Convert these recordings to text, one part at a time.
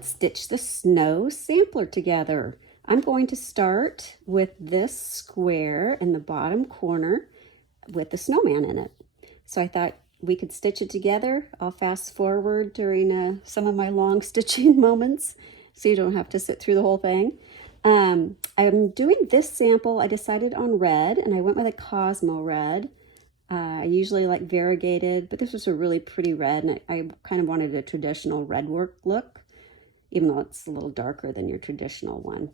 let's stitch the snow sampler together. I'm going to start with this square in the bottom corner with the snowman in it. So I thought we could stitch it together. I'll fast forward during some of my long stitching moments so you don't have to sit through the whole thing. I'm doing this sample. I decided on red, and I went with a Cosmo red. I usually like variegated, but this was a really pretty red, and I kind of wanted a traditional red work look, even though it's a little darker than your traditional one.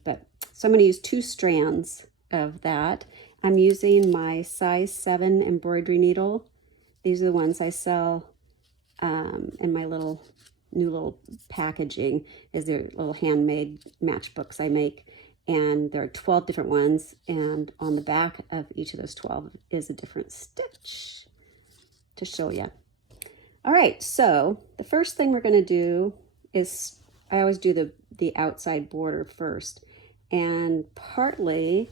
So I'm going to use 2 strands of that. I'm using my size 7 embroidery needle. These are the ones I sell in my new little packaging. They're little handmade matchbooks I make. And there are 12 different ones, and on the back of each of those 12 is a different stitch to show you. All right, so the first thing we're going to do is, I always do the outside border first, and partly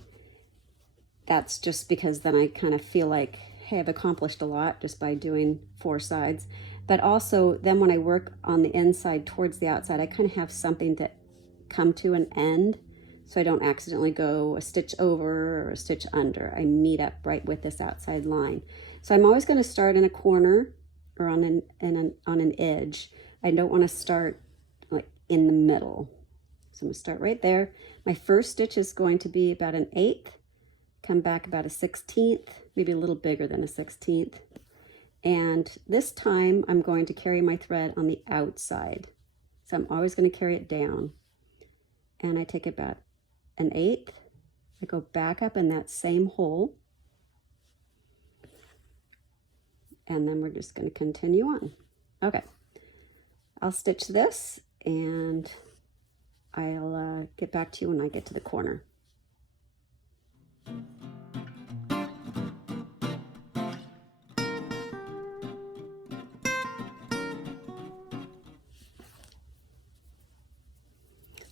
that's just because then I kind of feel like, hey, I've accomplished a lot just by doing 4 sides. But also then when I work on the inside towards the outside, I kind of have something to come to an end, so I don't accidentally go a stitch over or a stitch under. I meet up right with this outside line. So I'm always going to start in a corner or on an edge. I don't want to start like in the middle. So I'm going to start right there. My first stitch is going to be about an 1/8, come back about a 1/16, maybe a little bigger than a 1/16. And this time I'm going to carry my thread on the outside. So I'm always going to carry it down. And I take about an 1/8. I go back up in that same hole. And then we're just going to continue on. Okay. I'll stitch this and I'll get back to you when I get to the corner.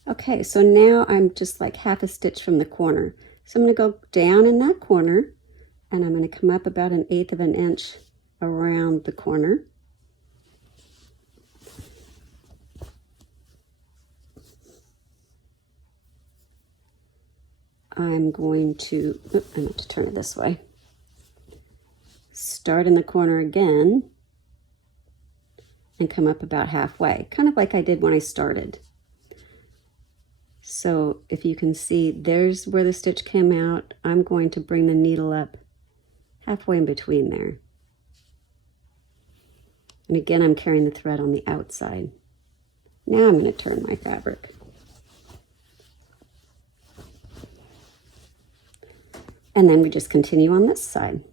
Okay, so now I'm just like half a stitch from the corner. So I'm going to go down in that corner, and I'm going to come up about an 1/8 of an inch around the corner. I'm going to, I have to turn it this way. Start in the corner again and come up about halfway, kind of like I did when I started. So if you can see, there's where the stitch came out. I'm going to bring the needle up halfway in between there. And again, I'm carrying the thread on the outside. Now I'm going to turn my fabric. And then we just continue on this side.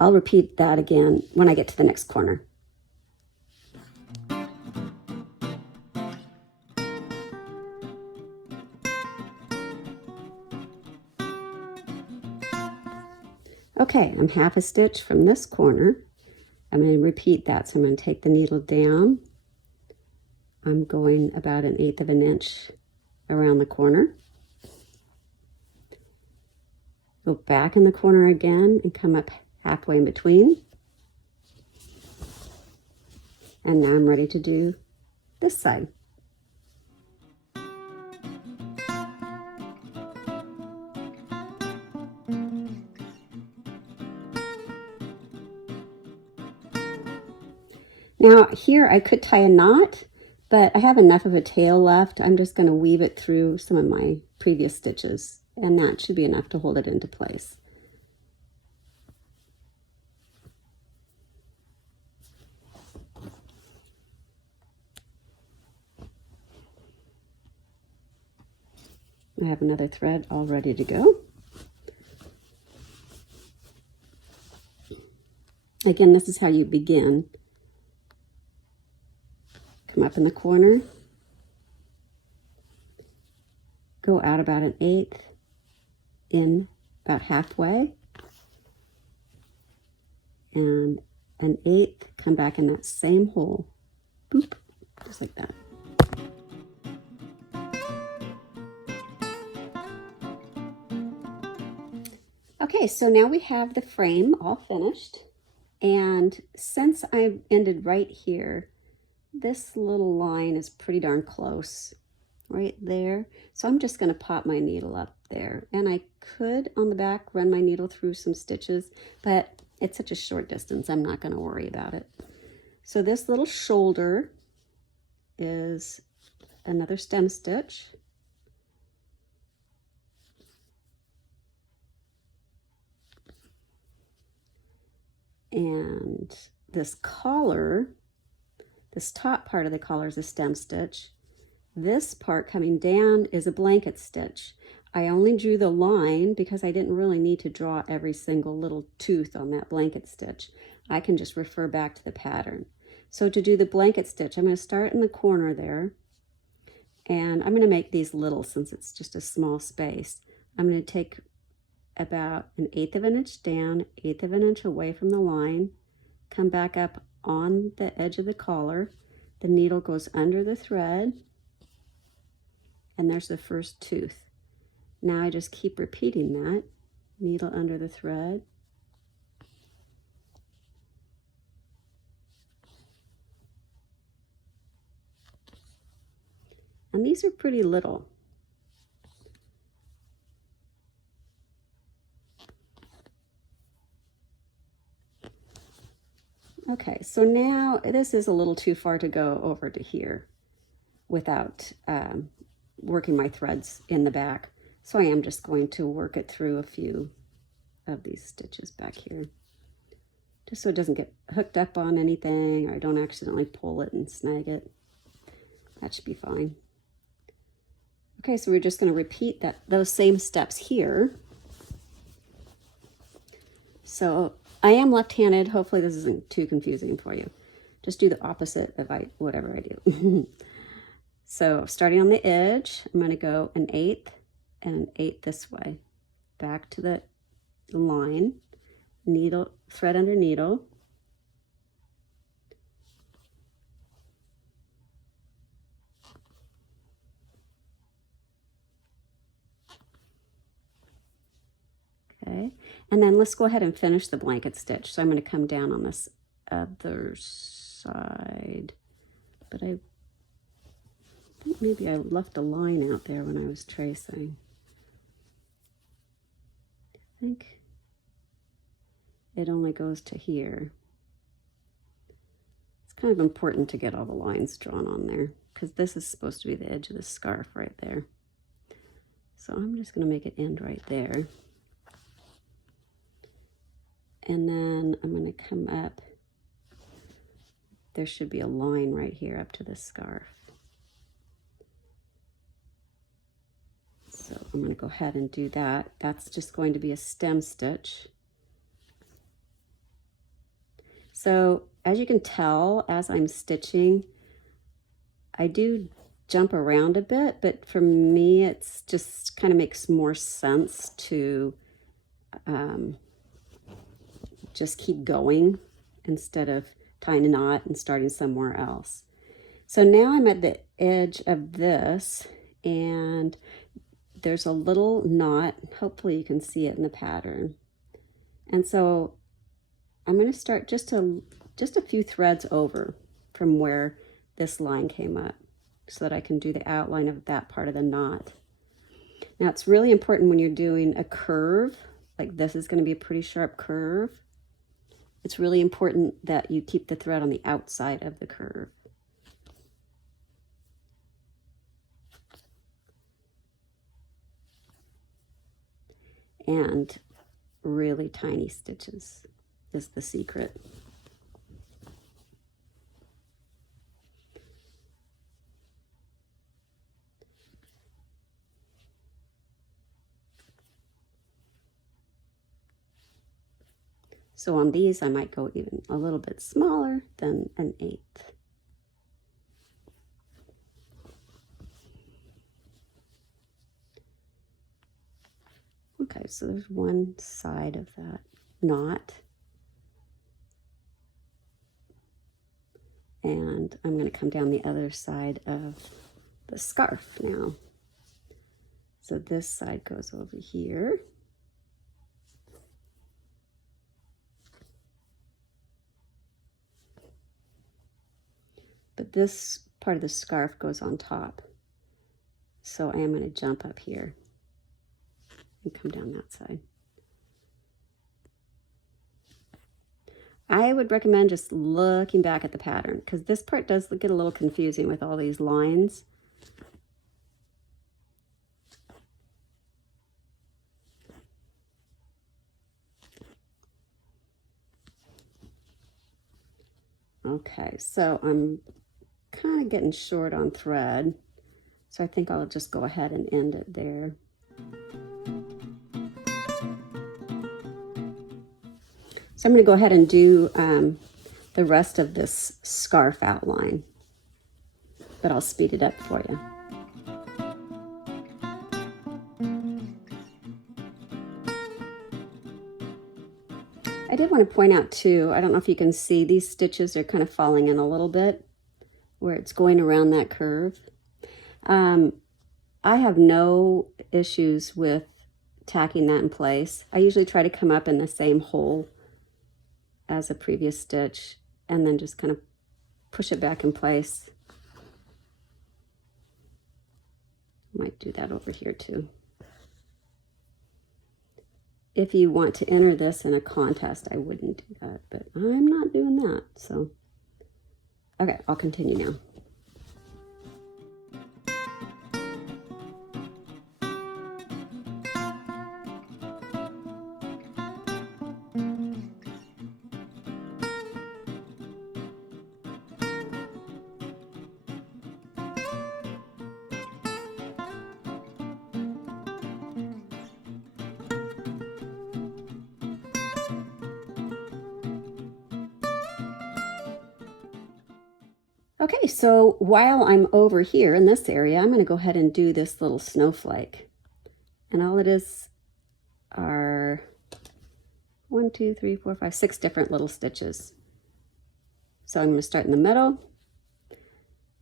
I'll repeat that again when I get to the next corner. Okay, I'm half a stitch from this corner. I'm going to repeat that. So I'm going to take the needle down. I'm going about an 1/8 of an inch around the corner. Go back in the corner again and come up halfway in between. And now I'm ready to do this side. Now here I could tie a knot, but I have enough of a tail left. I'm just going to weave it through some of my previous stitches, and that should be enough to hold it into place. I have another thread all ready to go. Again, this is how you begin. Come up in the corner, go out about an 1/8, in about halfway, and an 1/8, come back in that same hole, boop, just like that. Okay, so now we have the frame all finished, and since I ended right here, this little line is pretty darn close right there. So I'm just going to pop my needle up there. And I could on the back run my needle through some stitches, but it's such a short distance, I'm not going to worry about it. So this little shoulder is another stem stitch. And this collar, this top part of the collar is a stem stitch. This part coming down is a blanket stitch. I only drew the line because I didn't really need to draw every single little tooth on that blanket stitch. I can just refer back to the pattern. So to do the blanket stitch, I'm going to start in the corner there, and I'm going to make these little since it's just a small space. I'm going to take about 1/8 of an inch down, 1/8 of an inch away from the line, come back up on the edge of the collar. The needle goes under the thread, and there's the first tooth. Now I just keep repeating that, needle under the thread, and these are pretty little. Okay, so now this is a little too far to go over to here without working my threads in the back. So I am just going to work it through a few of these stitches back here, just so it doesn't get hooked up on anything or I don't accidentally pull it and snag it. That should be fine. Okay, so we're just going to repeat those same steps here. So I am left-handed. Hopefully this isn't too confusing for you. Just do the opposite of whatever I do. So starting on the edge, I'm going to go 1/8 and 1/8 this way. Back to the line, needle, thread under needle. Okay, and then let's go ahead and finish the blanket stitch. So I'm going to come down on this other side, but I think maybe I left a line out there when I was tracing. I think it only goes to here. It's kind of important to get all the lines drawn on there because this is supposed to be the edge of the scarf right there. So I'm just going to make it end right there. And then I'm going to come up. There should be a line right here up to the scarf. So I'm going to go ahead and do that. That's just going to be a stem stitch. So as you can tell, as I'm stitching, I do jump around a bit, but for me, it's just kind of makes more sense to just keep going instead of tying a knot and starting somewhere else. So now I'm at the edge of this, and there's a little knot. Hopefully you can see it in the pattern. And so I'm going to start just a few threads over from where this line came up so that I can do the outline of that part of the knot. Now it's really important when you're doing a curve, like this is going to be a pretty sharp curve. It's really important that you keep the thread on the outside of the curve. And really tiny stitches is the secret. So on these, I might go even a little bit smaller than 1/8. Okay, so there's one side of that knot. And I'm going to come down the other side of the scarf now. So this side goes over here. but this part of the scarf goes on top. So I am going to jump up here and come down that side. I would recommend just looking back at the pattern, because this part does get a little confusing with all these lines. Okay, so I'm kind of getting short on thread, so I think I'll just go ahead and end it there. So I'm going to go ahead and do the rest of this scarf outline, but I'll speed it up for you. I did want to point out too, I don't know if you can see, these stitches are kind of falling in a little bit where it's going around that curve. I have no issues with tacking that in place. I usually try to come up in the same hole as a previous stitch and then just kind of push it back in place. Might do that over here too. If you want to enter this in a contest, I wouldn't do that, but I'm not doing that. So, okay, I'll continue now. Okay, so while I'm over here in this area, I'm going to go ahead and do this little snowflake. And all it is are 1, 2, 3, 4, 5, 6 different little stitches. So I'm going to start in the middle.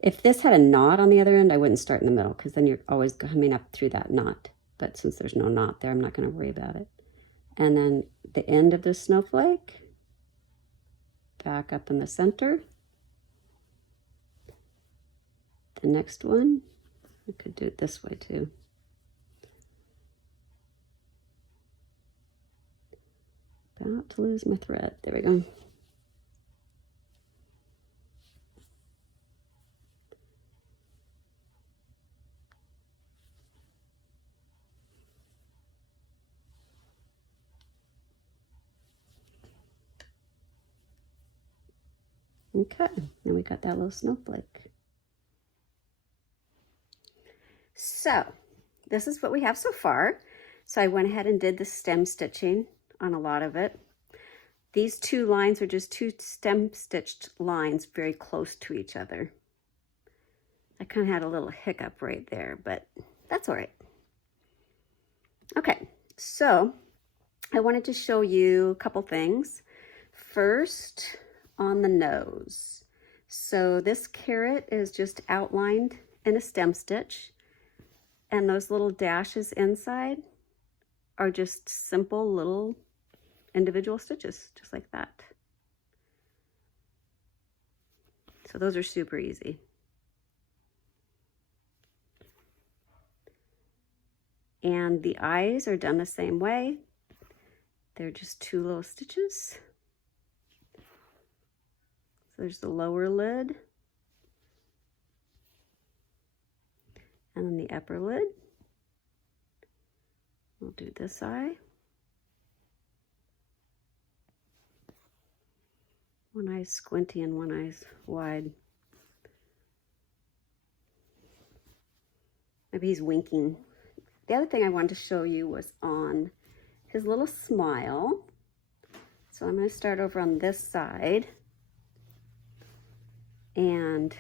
If this had a knot on the other end, I wouldn't start in the middle, because then you're always coming up through that knot. But since there's no knot there, I'm not going to worry about it. And then the end of the snowflake, back up in the center. The next one, I could do it this way too. About to lose my thread. There we go. Okay, and we got that little snowflake. So this is what we have so far. So I went ahead and did the stem stitching on a lot of it. These two lines are just two stem stitched lines very close to each other. I kind of had a little hiccup right there, but that's all right. Okay, so I wanted to show you a couple things. First, on the nose. So this carrot is just outlined in a stem stitch, and those little dashes inside are just simple little individual stitches, just like that. So those are super easy. And the eyes are done the same way. They're just two little stitches. So there's the lower lid. And then the upper lid. We'll do this eye. One eye's squinty and one eye's wide. Maybe he's winking. The other thing I wanted to show you was on his little smile. So I'm going to start over on this side. And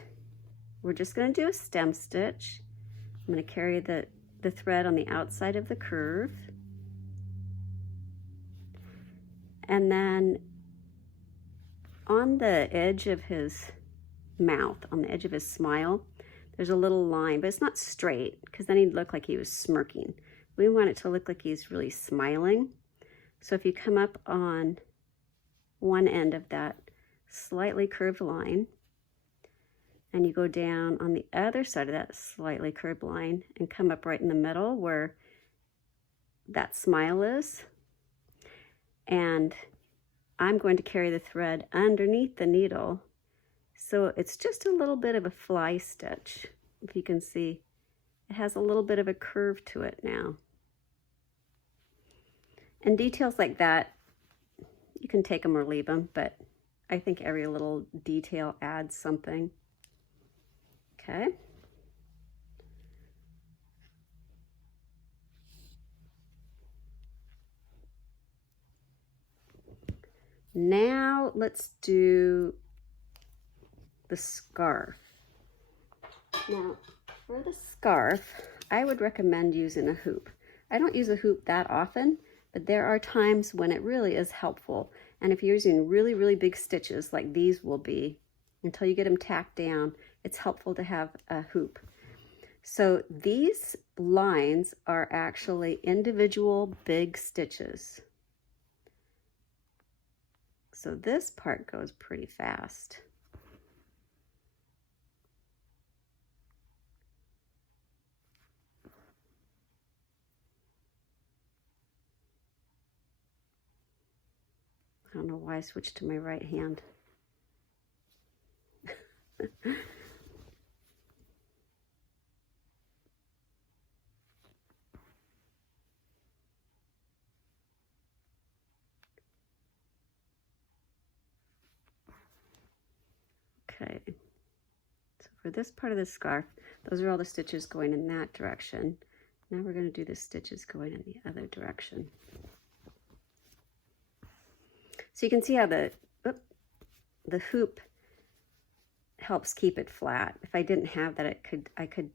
we're just going to do a stem stitch. I'm going to carry the thread on the outside of the curve. And then on the edge of his mouth, on the edge of his smile, there's a little line, but it's not straight, because then he'd look like he was smirking. We want it to look like he's really smiling. So if you come up on one end of that slightly curved line, and you go down on the other side of that slightly curved line and come up right in the middle where that smile is. And I'm going to carry the thread underneath the needle, so it's just a little bit of a fly stitch. If you can see, it has a little bit of a curve to it now. And details like that, you can take them or leave them, but I think every little detail adds something. Okay. Now let's do the scarf. Now for the scarf, I would recommend using a hoop. I don't use a hoop that often, but there are times when it really is helpful. And if you're using really, really big stitches like these will be, until you get them tacked down, it's helpful to have a hoop. So these lines are actually individual big stitches. So this part goes pretty fast. I don't know why I switched to my right hand. Okay, so for this part of the scarf, those are all the stitches going in that direction. Now we're going to do the stitches going in the other direction. So you can see how the hoop helps keep it flat. If I didn't have that, I could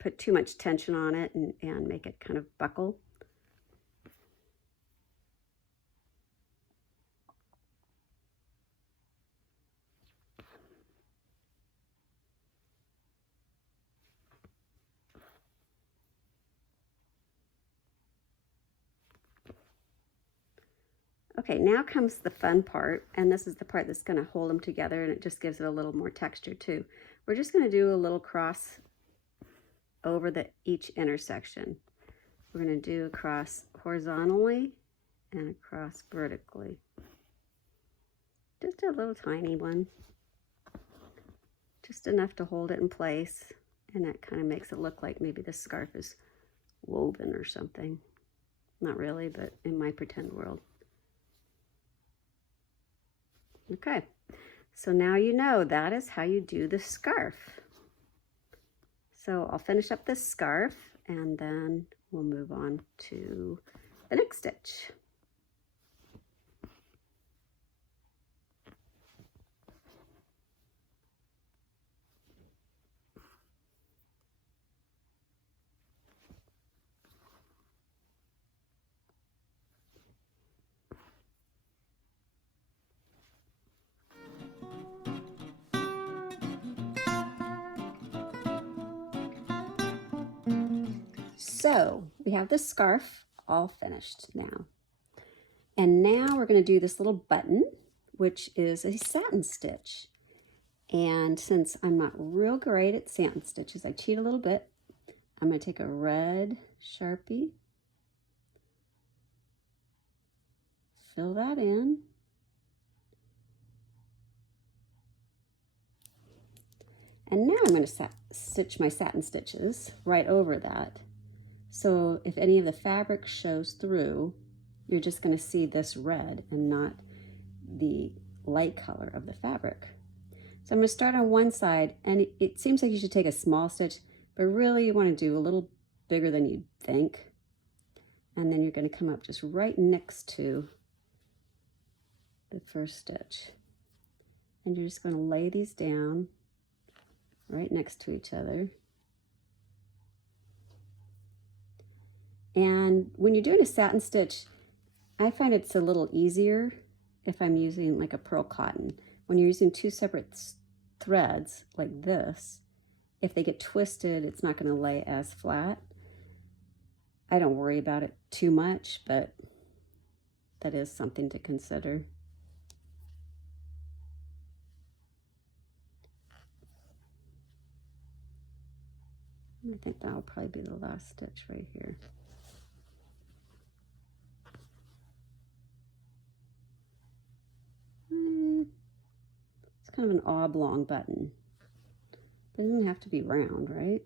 put too much tension on it and make it kind of buckle. Okay, now comes the fun part, and this is the part that's going to hold them together, and it just gives it a little more texture too. We're just going to do a little cross over each intersection. We're going to do a cross horizontally and a cross vertically. Just a little tiny one. Just enough to hold it in place, and that kind of makes it look like maybe the scarf is woven or something. Not really, but in my pretend world. Okay, so now you know that is how you do the scarf. So I'll finish up this scarf and then we'll move on to the next stitch. So we have the scarf all finished now. And now we're going to do this little button, which is a satin stitch. And since I'm not real great at satin stitches, I cheat a little bit. I'm going to take a red Sharpie, fill that in. And now I'm going to stitch my satin stitches right over that. So if any of the fabric shows through, you're just going to see this red and not the light color of the fabric. So I'm going to start on one side, and it seems like you should take a small stitch, but really you want to do a little bigger than you'd think. And then you're going to come up just right next to the first stitch. And you're just going to lay these down right next to each other. And when you're doing a satin stitch, I find it's a little easier if I'm using like a pearl cotton. When you're using two separate threads like this, if they get twisted, it's not going to lay as flat. I don't worry about it too much, but that is something to consider. I think that'll probably be the last stitch right here. It's kind of an oblong button. But it doesn't have to be round, right?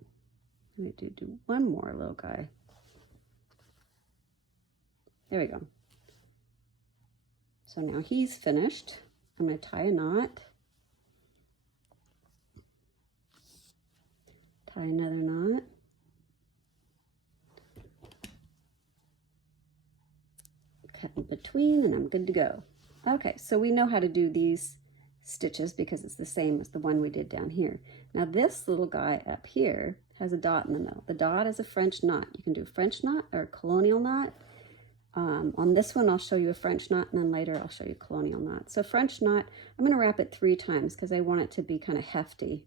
I'm going to do one more little guy. There we go. So now he's finished. I'm going to tie a knot. Tie another knot. Cut in between and I'm good to go. Okay, so we know how to do these stitches because it's the same as the one we did down here. Now this little guy up here has a dot in the middle. The dot is a French knot. You can do a French knot or a colonial knot. On this one, I'll show you a French knot, and then later I'll show you a colonial knot. So French knot, I'm going to wrap it 3 times because I want it to be kind of hefty.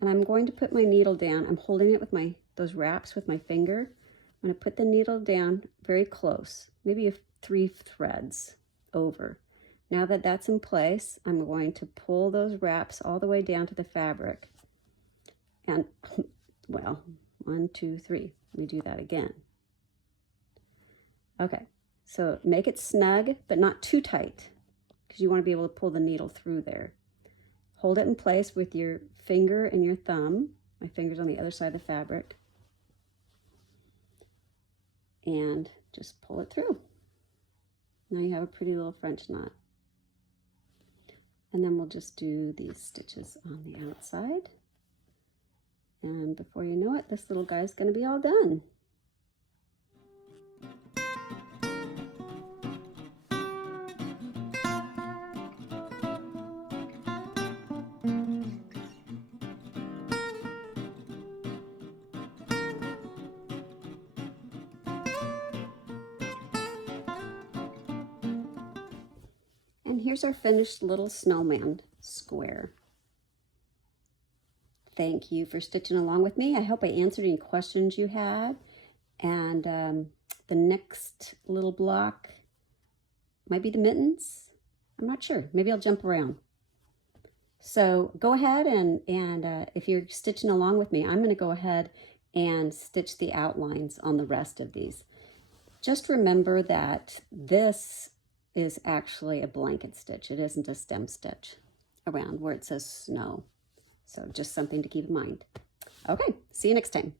And I'm going to put my needle down. I'm holding it with those wraps with my finger. I'm going to put the needle down very close, maybe 3 threads over. Now that that's in place, I'm going to pull those wraps all the way down to the fabric. And, well, 1, 2, 3. Let me do that again. Okay, so make it snug, but not too tight, because you want to be able to pull the needle through there. Hold it in place with your finger and your thumb. My finger's on the other side of the fabric. And just pull it through. Now you have a pretty little French knot. And then we'll just do these stitches on the outside. And before you know it, this little guy's going to be all done. And here's our finished little snowman square. Thank you for stitching along with me. I hope I answered any questions you had. And the next little block might be the mittens. I'm not sure. Maybe I'll jump around. So go ahead and if you're stitching along with me, I'm going to go ahead and stitch the outlines on the rest of these. Just remember that this is actually a blanket stitch. It isn't a stem stitch around where it says snow. So just something to keep in mind. Okay, see you next time.